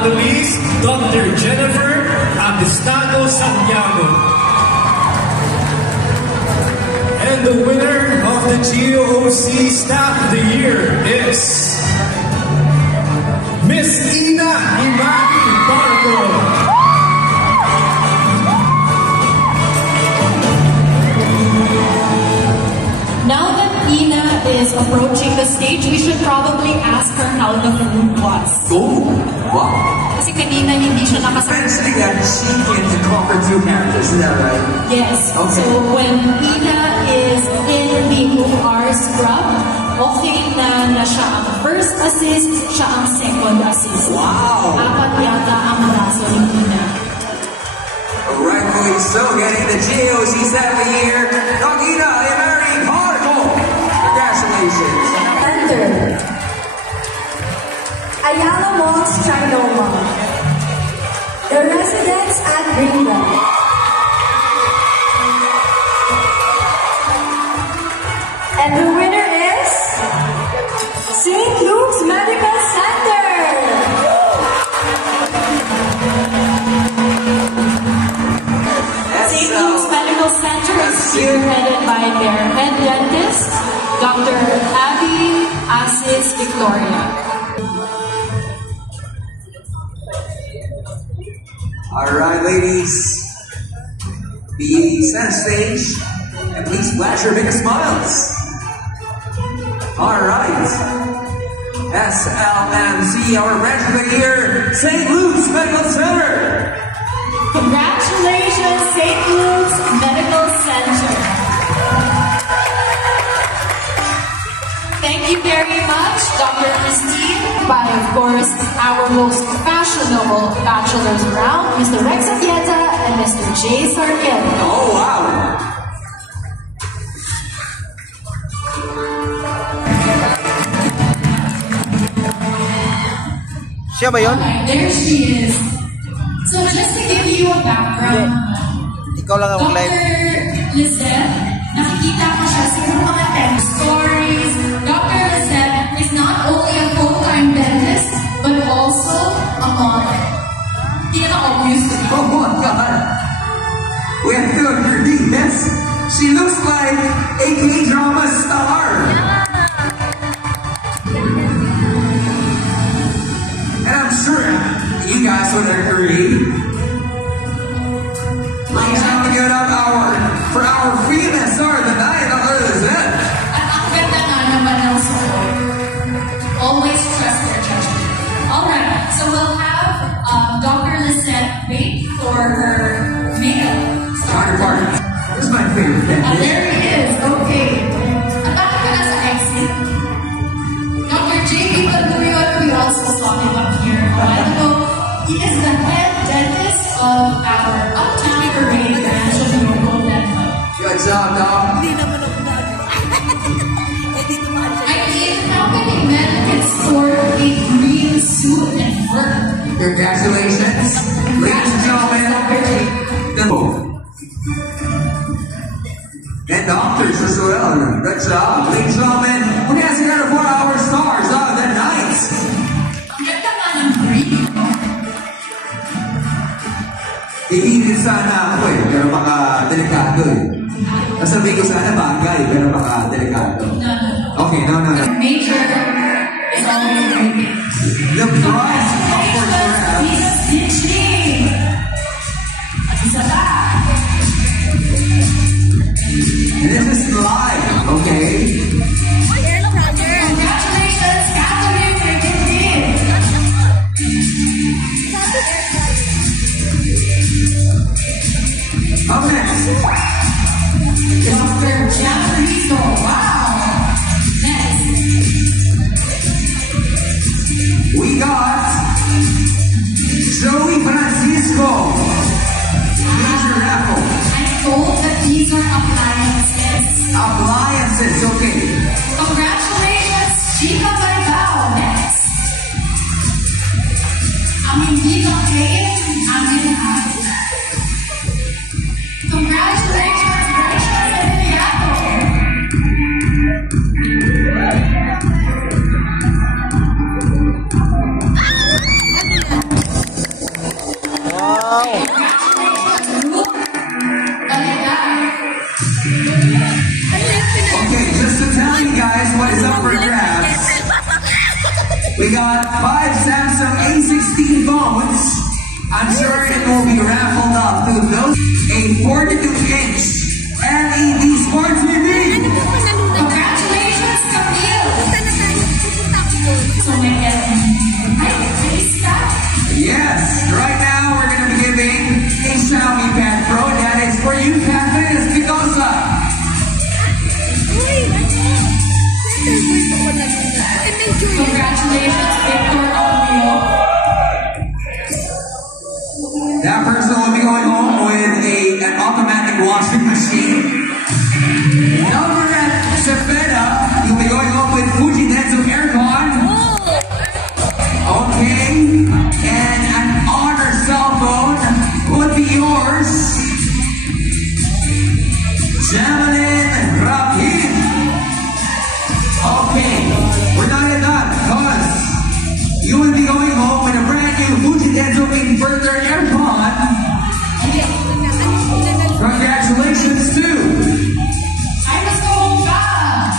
not the least, Dr. Jennifer Abistado Santiago. And the winner of the GOC Staff of the Year is Miss Ina Imani Barco. Now that Ina is approaching the stage, we should probably ask her how the food was. Oh, wow. Kasi kanina hindi siya nakasama. Mentioning that she can conquer 2 characters, is that right? Yes. Okay. So when Ina is in the OR scrub, okay na siya ang first assist, siya ang second assist. Wow. 4 yata ang braso ni Ina. Rightfully so, getting the GOC Staff of the Year, Ina Imani Barco. Congratulations. Center. Ayala Malls Trinoma. The residents at Greenbelt. And the winner is St. Luke's Medical Center. St. Luke's Medical Center is spearheaded by their head dentist, Dr. Abby Asis Victoria. Alright, ladies, be center stage, and please flash your biggest smiles. Alright, SLMC, our branch of the year, St. Luke's Medical Center. Congratulations, St. Luke's Medical Center. Thank you very much, Dr. Christine, by, of course, our most fashionable bachelors around, Mr. Rex Avieta and Mr. Jay Sargento. Oh, wow. Siya ba yun? There she is. So just to give you a background, Ikaw lang ang mag-live. Dr. Lizette, nakikita ko siya sa mga temp stories. Dr. Lizette is not only a full-time dentist, but also a model. Hindi na obvious to me. Oh my God. We have to agree, yes. She looks like a K-drama star. And I'm sure you guys would agree. Ladies and gentlemen, for our female star of the night, Dr. Lizette. At ang ganda nga naman ng support. Always trust their judgment. Alright, so we'll have Dr. Lizette wait for her male star. This is my favorite dentist. There he is, okay. At bakit ka nasa exit? Dr. J.B. Paduyot, we also saw him up here a while ago. He is the head dentist of our uptown parade branch of the local dental. Good job, Doc. I mean, how many men can sport a green suit and work? Congratulations. Ladies and gentlemen, and doctors as well. Good job. Ladies and gentlemen, we're dancing out of 4-hour stars of the night. Ang ganda nga ng green. Iinit sana ako eh, pero baka delikado eh. Nasabi ko sana bagay, pero baka delikado. Okay, no. The major is always breaking. The prize of course grabs. Lisa Stitching. Isa pa. And this is live, okay? Congratulations, Catherine Freaking. Up next, Dr. Gianfrido. Wow. Next. we got Joey Francisco. Major raffle. I'm told that these are appliances. Appliances, okay. Congratulations, Chica Baibao. Next. Ang hindi mag-claim, ang dinahal. Congratulations, Gracious Emiliano. We got 5 Samsung A16 phones. I'm sure it will be raffled off to those. A 42-inch LED Smart TV. Congratulations, Camille! So my Yes, right now we're going to be giving a Xiaomi Pad Pro. That is for you, Catherine Espinosa. Congratulations, Victor Alvio. That person will be going home with an automatic washing machine. Norbert Cepeda, you'll be going home with Fuji Denso Aircon. Okay, and an Honor cell phone would be yours. Jamalin Rahim. Okay, we're not yet done because you will be going home with a brand new Fuji Denso inverter aircon. Congratulations to I was going back.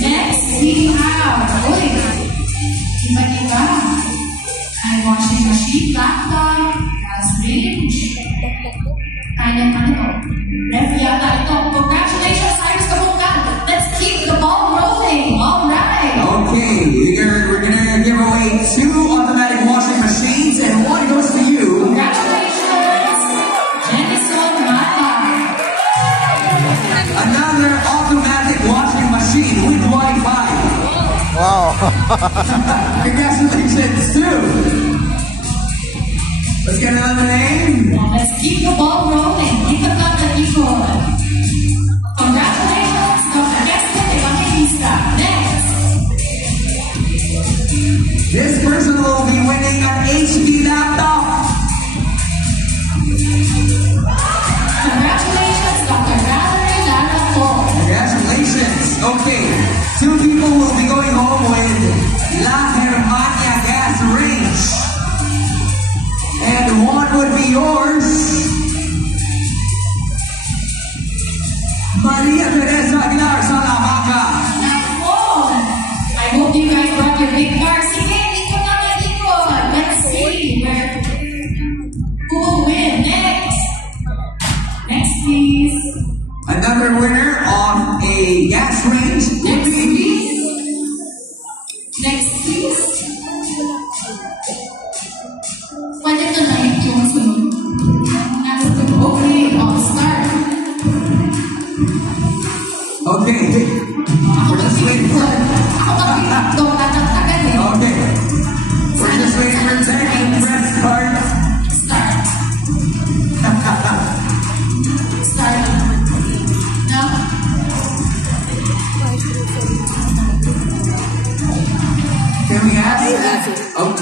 Next, we have iba-iba. Ay washing machine, laptop, gas range. Kind of ano to? Ref yata ito. Congratulations, Cyrus Kabunga. Let's keep the ball rolling. All right. Okay, we're gonna give away 2 automatic washing machines and 1 goes to you. Congratulations, Jenison Mata. Another automatic washing machine with Wi-Fi. Wow. Congratulations too. Let's get another name. Let's keep the ball rolling. Keep the cup that you hold. Congratulations, Dr. Gaston Evangelista. Next. This person will be winning an HP laptop. Congratulations, Dr. Valerie Lara Paul. Congratulations. Okay, 2 people will be going home with La Germania gas range. And 1 would be yours. Maria Teresa Aguilar Salamanca. I hope you guys brought your big car. Sige, dito na dito. Let's see who will win. Next. Next, please. Another winner of a gas range would Next, be please. Next, please. Pwede to na yung sunod. Okay, start. Okay. We're just waiting for Okay. We're just waiting for Tech and press start. Start. Start. No? Can we ask? Okay.